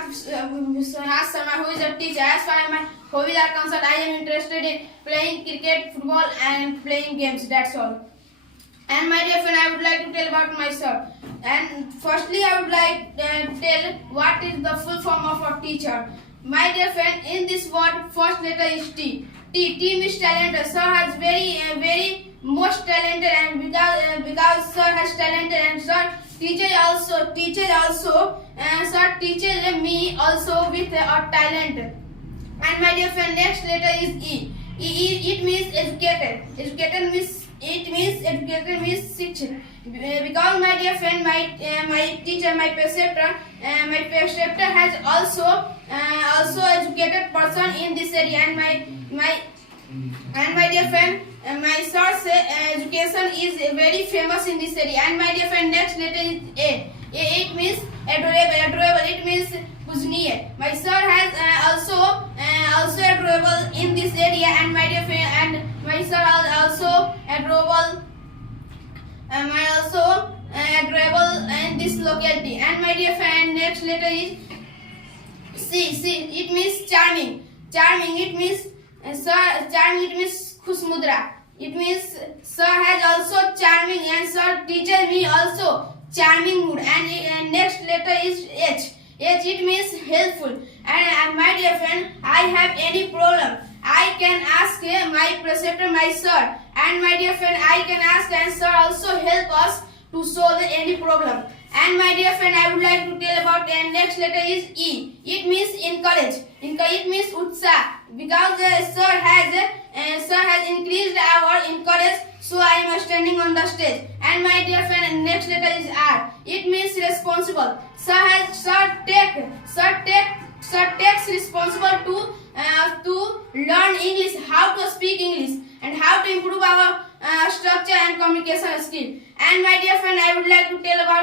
Sonath Sharma, who is a teacher. As far as my hobbies are concerned, I am interested in playing cricket, football, and playing games. That's all. And my dear friend, I would like to tell about myself. And firstly, I would like to tell what is the full form of a teacher. My dear friend, in this word, first letter is T. T means talented. Sir has very most talented, and because sir has talented, and sir teaches also, sir teaches me also with a talent. And my dear friend, next letter is E. It means educated. Educated means शिक्षित. Because my dear friend, my teacher, my preceptor has also educated person in this area. And my dear friend, my sir's education is very famous in this area. And my dear friend, next letter is A. It means adorable. It means पूजनीय. My sir has also adorable in this area. And my dear friend, and my sir also adorable. Adorable in this locality. And my dear friend, next letter is C. It means charming. It means charming. It means खुशमुद्रा. It means sir has also charming, and sir teaches me also charming mood. And next letter is H. It means helpful. And my dear friend, I have any problem, I can ask my preceptor, my sir. And my dear friend, I can ask, and sir also help us to solve any problem. And my dear friend, I would like to tell about the next letter is E. It means encourage. It means utsa. Because sir has increased our encourage, so I am standing on the stage. And my dear friend, next letter is R. It means responsible. Sir takes responsible to learn English, how to speak English, and how to improve our structure and communication skill. And my dear friend, I would like to tell about